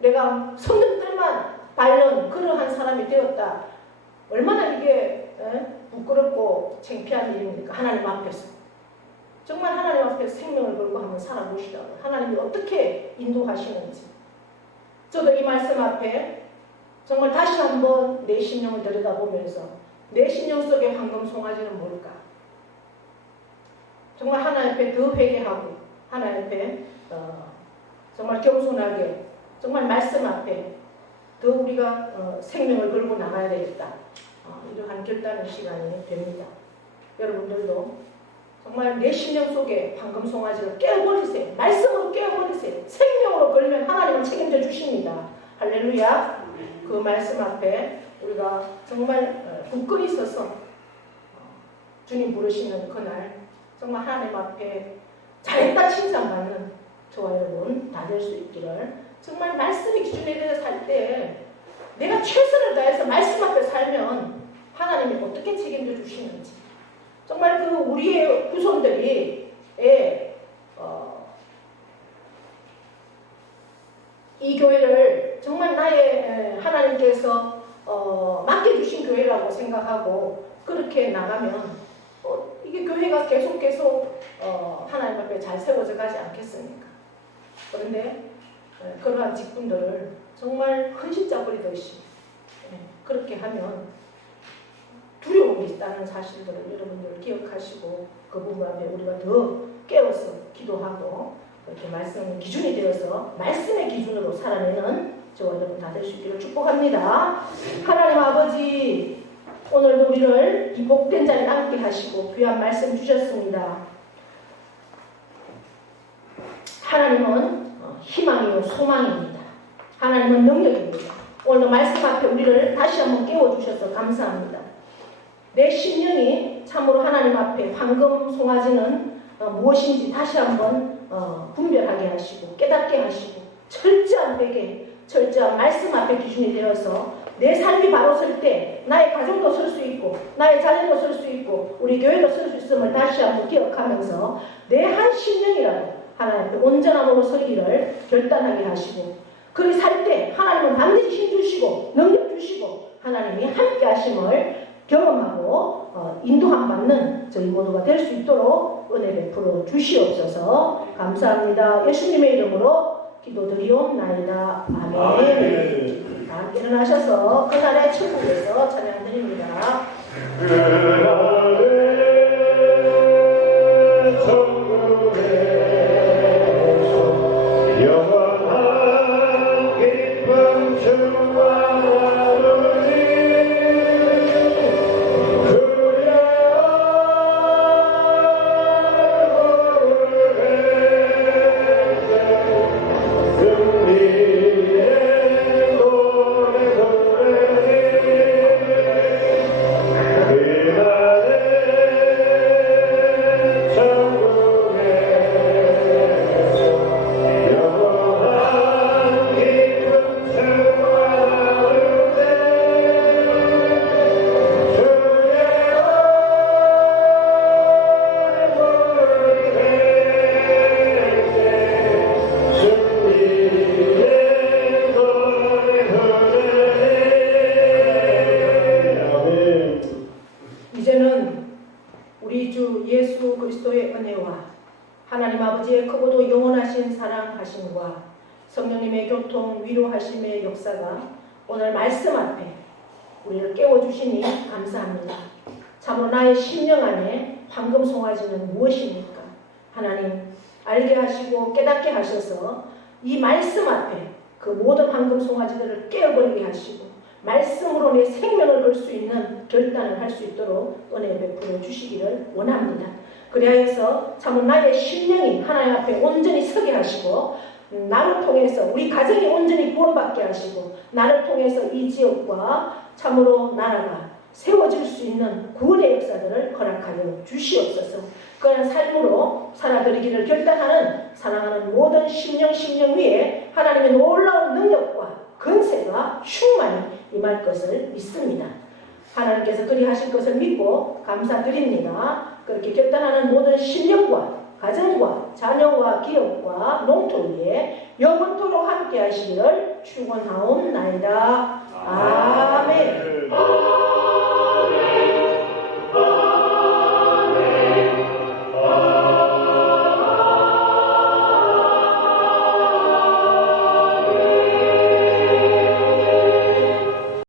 내가 성령들만 밟는 그러한 사람이 되었다. 얼마나 이게 부끄럽고 창피한 일입니까? 하나님 앞에서. 정말 하나님 앞에서 생명을 걸고 한번 살아보시라고요. 하나님이 어떻게 인도하시는지. 저도 이 말씀 앞에 정말 다시 한번 내 심령을 들여다보면서 내 심령 속의 황금 송아지는 뭘까? 정말 하나님 앞에 더 회개하고 하나님 앞에 정말 겸손하게 정말 말씀 앞에 더 우리가 생명을 걸고 나가야 되겠다. 이러한 결단의 시간이 됩니다. 여러분들도 정말 내 심령 속에 황금 송아지를 깨어버리세요. 말씀으로 깨어버리세요. 생명으로 걸면 하나님은 책임져 주십니다. 할렐루야. 그 말씀 앞에 우리가 정말 굳건히 서서 주님 부르시는 그날 정말 하나님 앞에 잘했다 칭찬받는 저와 여러분 다 될 수 있기를 정말 말씀의 기준에 대해서 살 때 내가 최선을 다해서 말씀 앞에 살면 하나님이 어떻게 책임져 주시는지 정말 그 우리의 후손들이 이 교회를 정말 나의 하나님께서 맡겨주신 교회라고 생각하고 그렇게 나가면 이게 교회가 계속 하나님 앞에 잘 세워져 가지 않겠습니까? 그런데 그러한 직분들을 정말 헌신자 버리듯이 그렇게 하면 두려움이 있다는 사실들을 여러분들 기억하시고 그 부분 앞에 우리가 더 깨어서 기도하고 이렇게 말씀의 기준이 되어서 말씀의 기준으로 살아내는 저와 여러분 다 될 수 있기를 축복합니다. 하나님 아버지 오늘도 우리를 이 복된 자리에 앉게 하시고 귀한 말씀 주셨습니다. 하나님은 희망이요 소망입니다. 하나님은 능력입니다. 오늘 말씀 앞에 우리를 다시 한번 깨워주셔서 감사합니다. 내 심령이 참으로 하나님 앞에 황금 송아지는 무엇인지 다시 한번 분별하게 하시고 깨닫게 하시고 철저한 회개, 철저한 말씀 앞에 기준이 되어서 내 삶이 바로 설 때 나의 가정도 설 수 있고 나의 자녀도 설 수 있고 우리 교회도 설 수 있음을 다시 한번 기억하면서 내 한 심령이라도 하나님 앞에 온전함으로 서기를 결단하게 하시고 그리 살 때 하나님은 반드시 힘주시고 능력 주시고 하나님이 함께 하심을 경험하고 인도함 받는 저희 모두가 될 수 있도록 은혜 베풀어 주시옵소서. 감사합니다. 예수님의 이름으로 기도드리옵나이다. 아멘. 다 함께 일어나셔서 그날의 천국에서 찬양드립니다. 하나님 아버지의 크고도 영원하신 사랑하심과 성령님의 교통 위로하심의 역사가 오늘 말씀 앞에 우리를 깨워주시니 감사합니다. 참으로 나의 심령 안에 황금 송아지는 무엇입니까? 하나님 알게 하시고 깨닫게 하셔서 이 말씀 앞에 그 모든 황금 송아지들을 깨어버리게 하시고 말씀으로 내 생명을 걸 수 있는 결단을 할 수 있도록 은혜 베풀어 주시기를 원합니다. 그리하여서 참으로 나의 심령이 하나님 앞에 온전히 서게 하시고 나를 통해서 우리 가정이 온전히 구원받게 하시고 나를 통해서 이 지역과 참으로 나라가 세워질 수 있는 구원의 역사들을 허락하여 주시옵소서. 그런 삶으로 살아드리기를 결단하는 사랑하는 모든 심령 위에 하나님의 놀라운 능력과 건세가 충만히 임할 것을 믿습니다. 하나님께서 그리 하실 것을 믿고 감사드립니다. 그렇게 결단하는 모든 신령과 가정과 자녀와 기업과 농토 위에 영원토록 함께 하시기를 축원하옵나이다. 아멘.